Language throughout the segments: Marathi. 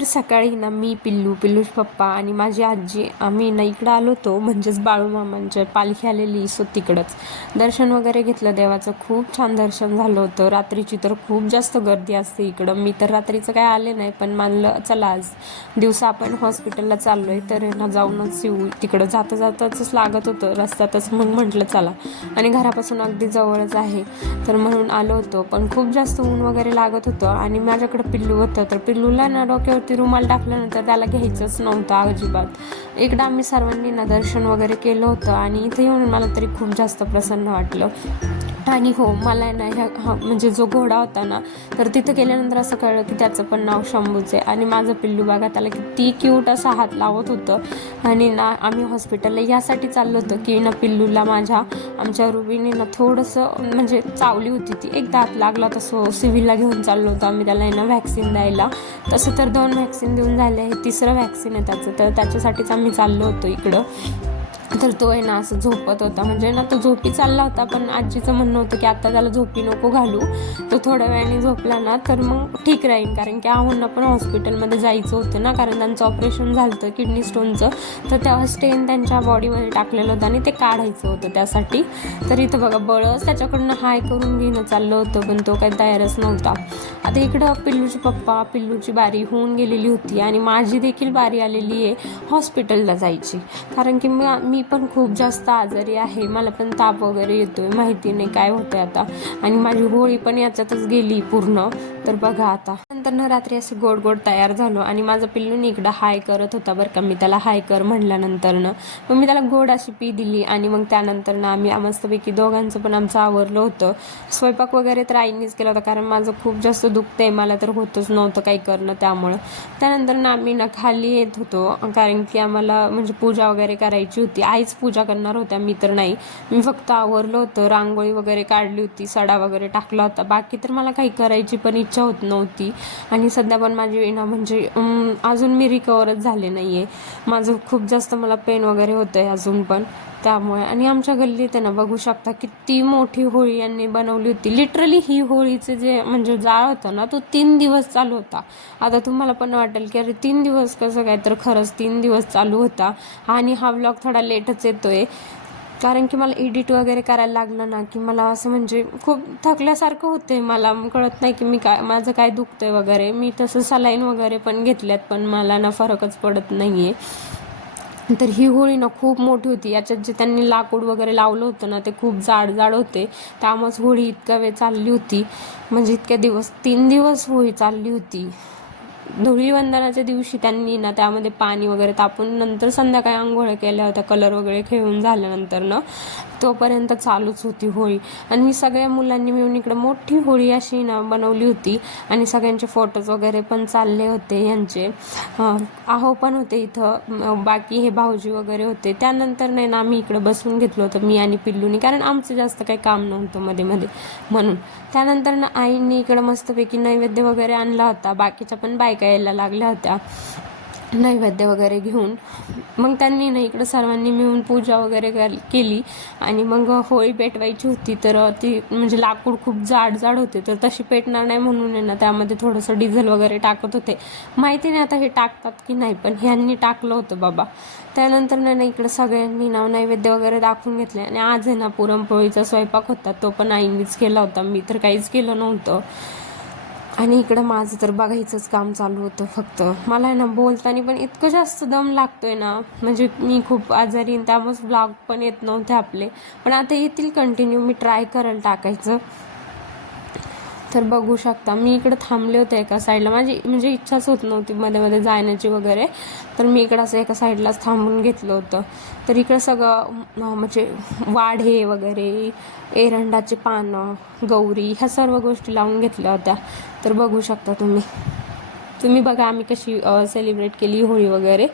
तर सकाळी ना मी पिल्लूचे पप्पा आणि माझी आजी आम्ही ना इकडं आलो होतो, म्हणजेच बाळूमामांच्या पालखी आलेली सो तिकडंच दर्शन वगैरे घेतलं देवाचं. खूप छान दर्शन झालं होतं. रात्रीची तर खूप जास्त गर्दी असते इकडं. मी तर रात्रीचं काय आले नाही, पण मानलं चला आज दिवसा आपण हॉस्पिटलला चाललो आहे तर ना जाऊनच येऊ. तिकडं जाता जाताच लागत होतं रस्त्यातच, मग म्हटलं चला, आणि घरापासून अगदी जवळच आहे तर म्हणून आलो होतो. पण खूप जास्त ऊन वगैरे लागत होतं आणि माझ्याकडे पिल्लू होतं, तर पिल्लूला ना डोक्यावरती रुमाल टाकल्यानंतर त्याला घ्यायचंच नव्हतं अजिबात. एकदा आम्ही सर्वांनी ना दर्शन वगैरे केलं होतं आणि इथे येऊन मला तरी खूप जास्त प्रसन्न वाटलं. आणि हो, मला ना म्हणजे जो घोडा होता ना, तर तिथं गेल्यानंतर असं कळलं की त्याचं पण नाव शंभूच आहे. आणि माझं पिल्लू बघा त्याला किती क्यूट असा हात लावत होतं. आणि ना आम्ही हॉस्पिटलला यासाठी चाललो होतो की ना पिल्लूला आमच्या रुबीने ना थोडंसं म्हणजे चावली होती ती, एक दात लागला, तसं सिव्हिलला घेऊन चाललो होतो आम्ही त्याला ना व्हॅक्सिन द्यायला. तसं तर 2 व्हॅक्सिन देऊन झाले आहे, 3रं व्हॅक्सिन आहे त्याचं, तर त्याच्यासाठीच आम्ही चाललो होतो इकडं. तर तो आहे ना असं झोपत होता, म्हणजे ना तो झोपी चालला होता, पण आजीचं म्हणणं होतं की आता त्याला झोपी नको घालू, तो थोड्या वेळाने झोपला ना तर मग ठीक राहील. कारण की आहोंना पण हॉस्पिटलमध्ये जायचं होतं ना, कारण त्यांचं ऑपरेशन झालं होतं किडनी स्टोनचं, तर तेव्हा स्टेन त्यांच्या बॉडीमध्ये टाकलेलं होतं आणि ते काढायचं होतं त्यासाठी. तर इथं बघा बळच त्याच्याकडनं हाय करून घेणं चाललं होतं, पण तो काही तयारच नव्हता. आता इकडं पिल्लूचे पप्पा, पिल्लूची बारी होऊन गेलेली होती आणि माझी देखील बारी आलेली आहे हॉस्पिटलला जायची. कारण की मी पण खूप जास्त आजारी आहे, मला पण ताप वगैरे येतोय, माहिती नाही काय होतंय आता. आणि माझी होळी पण याच्यातच गेली पूर्ण. तर बघा आता नंतर ना रात्री असे गोड गोड तयार झालो आणि माझं पिल्लून इकडं हाय करत होता बरं का. मी त्याला हाय कर म्हटल्यानंतर ना मग मी त्याला गोड अशी पी दिली आणि मग त्यानंतर ना आम्ही मस्तपैकी दोघांचं पण आमचं आवरलं होतं. स्वयंपाक वगैरे तर आईनीच केला होता, कारण माझं खूप जास्त दुखतंय, मला तर होतच नव्हतं काही करणं त्यामुळं. त्यानंतर ना आम्ही ना खाली येत होतो, कारण की आम्हाला म्हणजे पूजा वगैरे करायची होती. आईच पूजा करणार होत्या, मी तर नाही. मी फक्त आवरलं होतं, रांगोळी वगैरे काढली होती, सडा वगैरे टाकला होता, बाकी तर मला काही करायची पण इच्छा होत नव्हती. आणि सध्या पण माझी ना म्हणजे अजून मी रिकवरच झाले नाही आहे. माझं खूप जास्त मला पेन वगैरे होतं आहे अजून पण त्यामुळे. आणि आमच्या गल्लीत आहे ना बघू शकता किती मोठी होळी यांनी बनवली होती. लिटरली ही होळीचे जे म्हणजे जाळ होता ना तो 3 दिवस चालू होता. आता तुम्हाला पण वाटेल की अरे 3 दिवस कसं काय, तर खरंच 3 दिवस चालू होता. आणि हा व्लॉग थोडा लेटच येतोय, कारण की मला एडिट वगैरे करायला लागलं ना की मला असं म्हणजे खूप थकल्यासारखं होते. मला कळत नाही की माझं काय दुखतंय वगैरे. मी तसं सलाईन वगैरे पण घेतल्यात, पण मला ना फरकच पडत नाही आहे. तर ही होळी ना खूप मोठी होती. याच्यात जे त्यांनी लाकूड वगैरे लावलं होतं ना ते खूप जाड जाड होते, त्यामुळेच होळी इतका वेळ चालली होती. म्हणजे इतक्या दिवस 3 दिवस होळी चालली होती. धुळीवंदनाच्या दिवशी त्यांनी ना त्यामध्ये पाणी वगैरे तापून नंतर संध्याकाळी आंघोळ्या केल्या होत्या, कलर वगैरे खेळून झाल्यानंतर ना तोपर्यंत चालूच होती होळी. आणि सगळ्या मुलांनी मिळून इकडं मोठी होळी अशी ना बनवली होती आणि सगळ्यांचे फोटोज वगैरे पण चालले होते यांचे. आहो पण होते इथं, बाकी हे भाऊजी वगैरे होते. त्यानंतर नाही ना आम्ही इकडं बसून घेतलं होतं मी आणि पिल्लूनी, कारण आमचं जास्त काही काम नव्हतं मध्ये मध्ये म्हणून. त्यानंतर ना आईने इकडं मस्तपैकी नैवेद्य वगैरे आणला होता, बाकीच्या पण बायका यायला लागल्या होत्या नैवेद्य वगैरे घेऊन. मग त्यांनी ना इकडं सर्वांनी मिळून पूजा वगैरे केली आणि मग होळी पेटवायची होती. तर ती म्हणजे लाकूड खूप जाड जाड होते, तर तशी पेटणार नाही म्हणून आहे ना त्यामध्ये थोडंसं डिझेल वगैरे टाकत होते. माहिती नाही आता हे टाकतात की नाही, पण ह्यांनी टाकलं होतं बाबा. त्यानंतर ना इकडं सगळ्यांनी ना नैवेद्य वगैरे दाखवून घेतले. आणि आज आहे ना पुरणपोळीचा स्वयंपाक होता, तो पण आईनीच केला होता, मी तर काहीच केलं नव्हतं. आणि इकडं माझं तर बघायचंच काम चालू होतं फक्त. मला आहे ना बोलताना पण इतकं जास्त दम लागतोय ना, म्हणजे मी खूप आजारी, त्यामुळेच ब्लॉग पण येत नव्हते आपले, पण आता येतील कंटिन्यू. मी ट्राय करेल टाकायचं. तर बघू शकता मी इकडं थांबले होते एका साईडला, माझी म्हणजे इच्छाच होत नव्हती मध्ये मध्ये जाण्याची वगैरे, तर मी इकडं असं एका साईडलाच थांबून घेतलं होतं. तर इकडं सगळं म्हणजे वाढे वगैरे, एरंडाची पानं, गौरी, ह्या सर्व गोष्टी लावून घेतल्या होत्या. तर बघू शकता तुम्ही बघा आम्ही कशी सेलिब्रेट केली होळी वगैरे.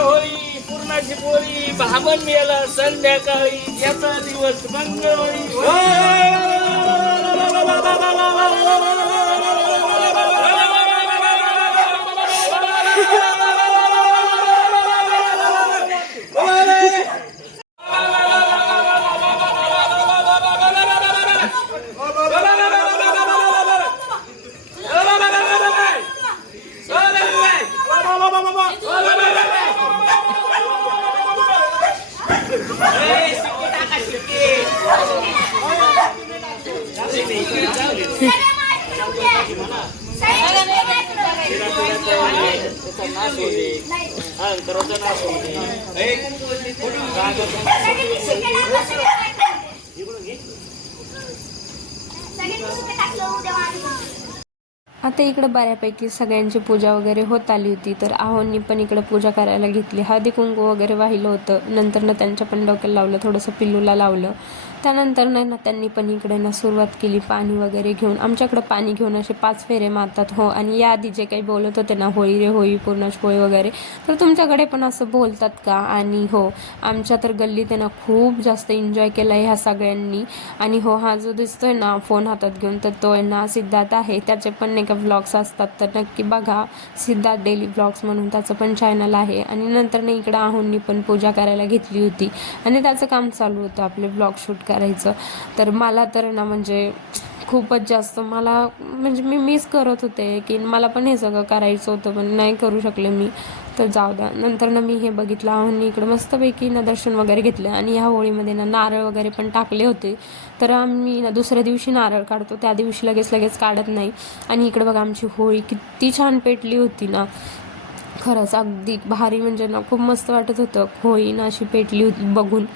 होळी पूर्णाची पोळी भाबन मेला संध्याकाळी त्याचा दिवस मंगळवारी आता इकडं बऱ्यापैकी सगळ्यांची पूजा वगैरे होत आली होती, तर आहोंनी पण इकडं पूजा करायला घेतली. हळदी कुंकू वगैरे वाहिलं होतं. नंतर ना त्यांच्या पण डोक्याला लावलं, थोडंसं पिल्लूला लावलं. त्यानंतर ना त्यांनी पण इकडे ना सुरुवात केली पाणी वगैरे घेऊन. आमच्याकडं पाणी घेऊन असे 5 फेरे मारतात. हो, आणि याआधी जे काही बोलत होते ना, होळी रे होळी पुरणाची पोळी वगैरे, तर तुमच्याकडे पण असं बोलतात का? आणि हो, आमच्या तर गल्लीत ना खूप जास्त एन्जॉय केला ह्या सगळ्यांनी. आणि हो, हा जो दिसतोय ना फोन हातात घेऊन, तर तो आहे ना सिद्धार्थ आहे. त्याचे पण नाही का व्लॉग्स असतात, तर नक्की बघा. सिद्धार्थ डेली व्लॉग्स म्हणून त्याचं पण चॅनल आहे. आणि नंतर ना इकडं आहोंनी पण पूजा करायला घेतली होती आणि त्याचं काम चालू होतं आपले व्लॉग शूट करायचं. तर मला तर ना म्हणजे खूपच जास्त मला म्हणजे मी मिस करत होते की मला पण हे सगळं करायचं होतं, पण नाही करू शकले मी. तर जाऊ द्या. नंतर ना मी हे बघितलं, आहोंनी इकडं मस्तपैकी ना दर्शन वगैरे घेतलं. आणि ह्या होळीमध्ये ना नारळ वगैरे पण टाकले होते. तर आम्ही ना दुसऱ्या दिवशी नारळ काढतो, त्या दिवशी लगेच काढत नाही. आणि इकडे बघा आमची होळी किती छान पेटली होती ना, खरंच अगदी भारी. म्हणजे ना खूप मस्त वाटत होतं होळी ना अशी पेटली होती बघून.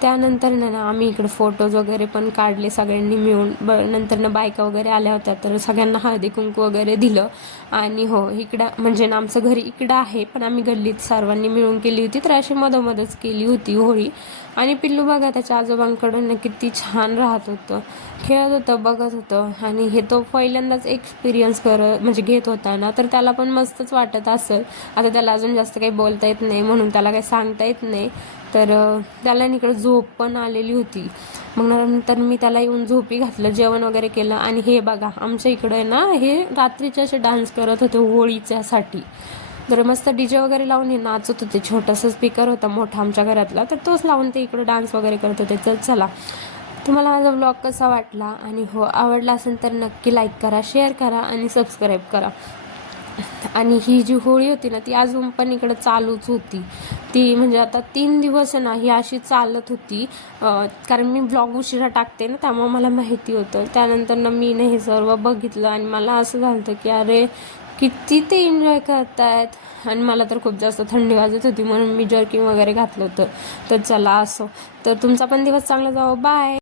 त्यानंतर ना आम्ही इकडे फोटोज वगैरे पण काढले सगळ्यांनी मिळून. नंतर ना बायका वगैरे आल्या होत्या, तर सगळ्यांना हळदी कुंकू वगैरे दिलं. आणि हो, इकडं म्हणजे ना आमचं घर इकडं आहे, पण आम्ही गल्लीत सर्वांनी मिळून केली होती. तर अशी मधोमधच केली होती होळी. आणि पिल्लू बघा त्याच्या आजोबांकडून किती छान राहत होतं, खेळत होतं, बघत होतं. आणि हे तो पहिल्यांदाच एक्सपिरियन्स म्हणजे घेत होता ना, तर त्याला पण मस्तच वाटत असेल. आता त्याला अजून जास्त काही बोलता येत नाही, म्हणून त्याला काही सांगता येत नाही. तर त्याला इकडं झोप पण आलेली होती. मग नंतर मी त्याला येऊन झोपी घातलं, जेवण वगैरे केलं. आणि हे बघा आमच्या इकडं आहे ना, हे रात्रीचे असे डान्स करत होते होळीच्यासाठी. तर मस्त डीजे वगैरे लावून हे नाचत होते. छोटासा स्पीकर होता मोठा आमच्या घरातला, तर तोच लावून ते इकडं डान्स वगैरे करत होते. तर चला, तुम्हाला माझा व्लॉग कसा वाटला, आणि हो आवडला असेल तर नक्की लाईक करा, शेअर करा आणि सबस्क्राईब करा. आणि ही जी होळी होती ना, ती अजून पण इकडं चालूच होती. ती म्हणजे आता 3 दिवस ना ही अशी चालत होती. कारण मी ब्लॉग उशिरा टाकते ना, त्यामुळे मला माहिती होतं. त्यानंतर ना मी हे सर्व बघितलं आणि मला असं झालं की अरे किती ते एन्जॉय करतायत. आणि मला तर खूप जास्त थंडी वाजत होती, म्हणून मी जर्किंग वगैरे घातलं होतं. तर चला असो, तर तुमचा पण दिवस चांगला जावो. बाय.